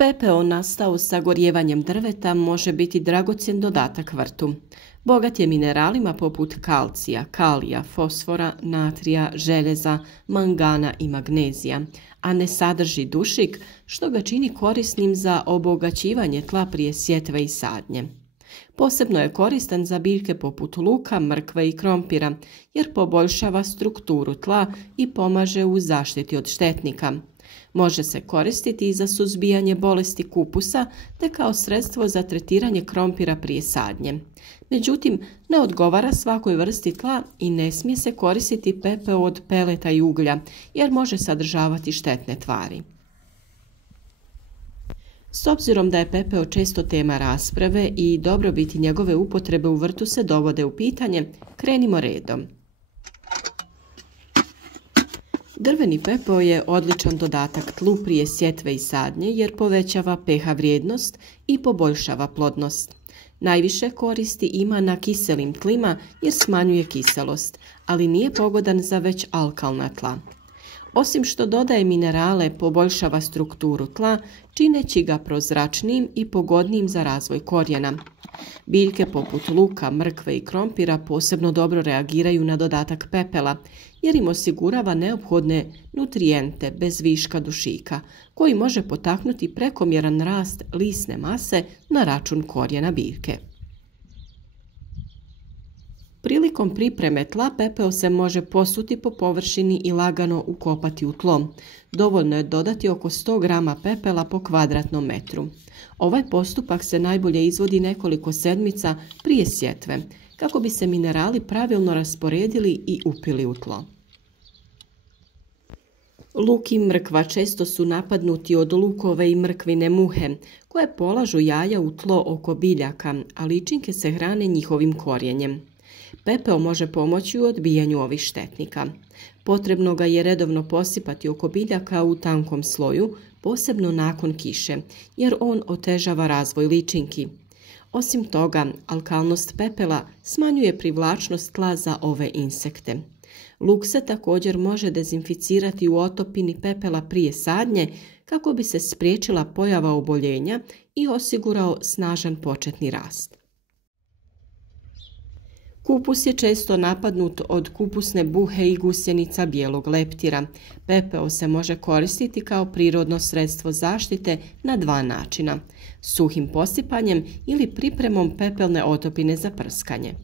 Pepeo nastao sagorjevanjem drveta može biti dragocjen dodatak vrtu. Bogat je mineralima poput kalcija, kalija, fosfora, natrija, željeza, mangana i magnezija, a ne sadrži dušik, što ga čini korisnim za obogaćivanje tla prije sjetve i sadnje. Posebno je koristan za biljke poput luka, mrkve i krompira, jer poboljšava strukturu tla i pomaže u zaštiti od štetnika. Može se koristiti i za suzbijanje bolesti kupusa te kao sredstvo za tretiranje krompira prije sadnje. Međutim, ne odgovara svakoj vrsti tla i ne smije se koristiti pepeo od peleta i uglja, jer može sadržavati štetne tvari. S obzirom da je pepeo često tema rasprave i dobrobiti njegove upotrebe u vrtu se dovode u pitanje, krenimo redom. Drveni pepeo je odličan dodatak tlu prije sjetve i sadnje jer povećava pH vrijednost i poboljšava plodnost. Najviše koristi ima na kiselim tlima jer smanjuje kiselost, ali nije pogodan za već alkalna tla. Osim što dodaje minerale, poboljšava strukturu tla, čineći ga prozračnijim i pogodnijim za razvoj korijena. Biljke poput luka, mrkve i krompira posebno dobro reagiraju na dodatak pepela, jer im osigurava neophodne nutrijente bez viška dušika, koji može potaknuti prekomjeran rast lisne mase na račun korijena biljke. Prilikom pripreme tla pepeo se može posuti po površini i lagano ukopati u tlo. Dovoljno je dodati oko 100 grama pepela po kvadratnom metru. Ovaj postupak se najbolje izvodi nekoliko sedmica prije sjetve, kako bi se minerali pravilno rasporedili i upili u tlo. Luk i mrkva često su napadnuti od lukove i mrkvine muhe, koje polažu jaja u tlo oko biljaka, a ličinke se hrane njihovim korijenjem. Pepeo može pomoći u odbijanju ovih štetnika. Potrebno ga je redovno posipati oko biljaka u tankom sloju, posebno nakon kiše, jer on otežava razvoj ličinki. Osim toga, alkalnost pepela smanjuje privlačnost tla za ove insekte. Luk se također može dezinficirati u otopini pepela prije sadnje kako bi se spriječila pojava oboljenja i osigurao snažan početni rast. Kupus je često napadnut od kupusne buhe i gusjenica bijelog leptira. Pepeo se može koristiti kao prirodno sredstvo zaštite na dva načina: suhim posipanjem ili pripremom pepelne otopine za prskanje.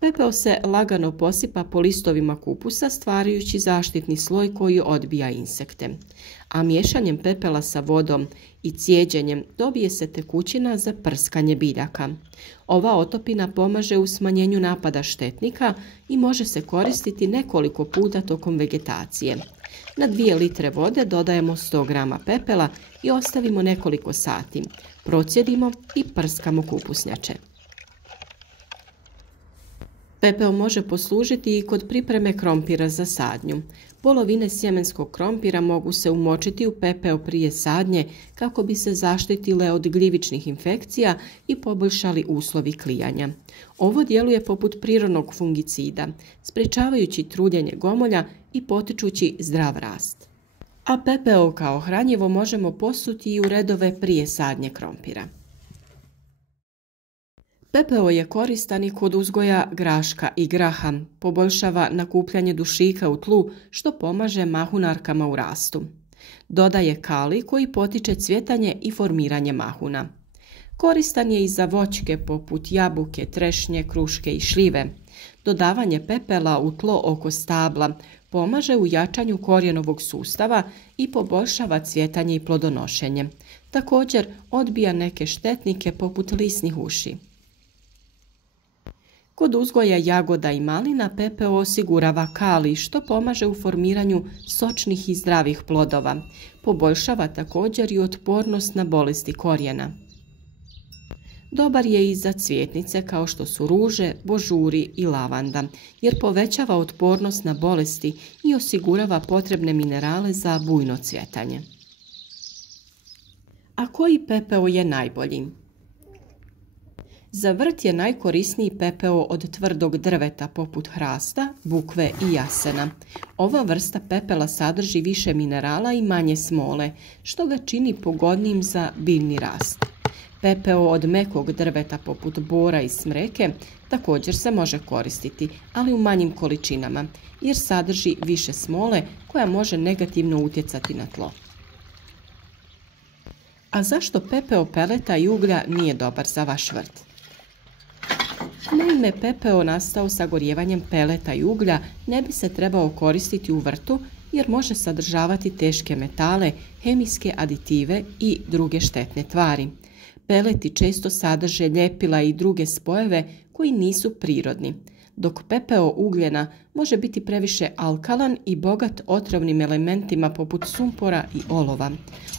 Pepeo se lagano posipa po listovima kupusa stvarajući zaštitni sloj koji odbija insekte, a miješanjem pepela sa vodom i cijeđenjem dobije se tekućina za prskanje biljaka. Ova otopina pomaže u smanjenju napada štetnika i može se koristiti nekoliko puta tokom vegetacije. Na 2 litre vode dodajemo 100 grama pepela i ostavimo nekoliko sati. Procjedimo i prskamo kupusnjače. Pepeo može poslužiti i kod pripreme krompira za sadnju. Polovine sjemenskog krompira mogu se umočiti u pepeo prije sadnje kako bi se zaštitile od gljivičnih infekcija i poboljšali uslovi klijanja. Ovo djeluje poput prirodnog fungicida, sprječavajući truljenje gomolja i potičući zdrav rast. A pepeo kao hranjivo možemo posuti i u redove prije sadnje krompira. Pepeo je koristan i kod uzgoja graška i graha, poboljšava nakupljanje dušika u tlu što pomaže mahunarkama u rastu. Dodaje kalij koji potiče cvjetanje i formiranje mahuna. Koristan je i za voćke poput jabuke, trešnje, kruške i šljive. Dodavanje pepela u tlo oko stabla pomaže u jačanju korijenovog sustava i poboljšava cvjetanje i plodonošenje. Također odbija neke štetnike poput lisnih uši. Kod uzgoja jagoda i malina pepeo osigurava kalij što pomaže u formiranju sočnih i zdravih plodova. Poboljšava također i otpornost na bolesti korijena. Dobar je i za cvjetnice kao što su ruže, božuri i lavanda, jer povećava otpornost na bolesti i osigurava potrebne minerale za bujno cvjetanje. A koji pepeo je najbolji? Za vrt je najkorisniji pepeo od tvrdog drveta poput hrasta, bukve i jasena. Ova vrsta pepela sadrži više minerala i manje smole, što ga čini pogodnijim za biljni rast. Pepeo od mekog drveta poput bora i smreke također se može koristiti, ali u manjim količinama, jer sadrži više smole koja može negativno utjecati na tlo. A zašto pepeo peleta i uglja nije dobar za vaš vrt? Naime, pepeo nastao sagorijevanjem peleta i uglja ne bi se trebao koristiti u vrtu jer može sadržavati teške metale, hemijske aditive i druge štetne tvari. Peleti često sadrže ljepila i druge spojeve koji nisu prirodni, dok pepeo ugljena može biti previše alkalan i bogat otrovnim elementima poput sumpora i olova.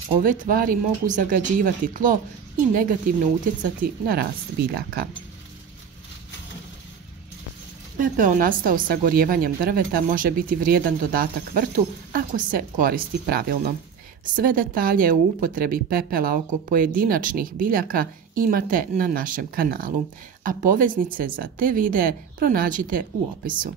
Ove tvari mogu zagađivati tlo i negativno utjecati na rast biljaka. Pepeo nastao sagorijevanjem drveta može biti vrijedan dodatak vrtu ako se koristi pravilno. Sve detalje o upotrebi pepela oko pojedinačnih biljaka imate na našem kanalu, a poveznice za te videe pronađite u opisu.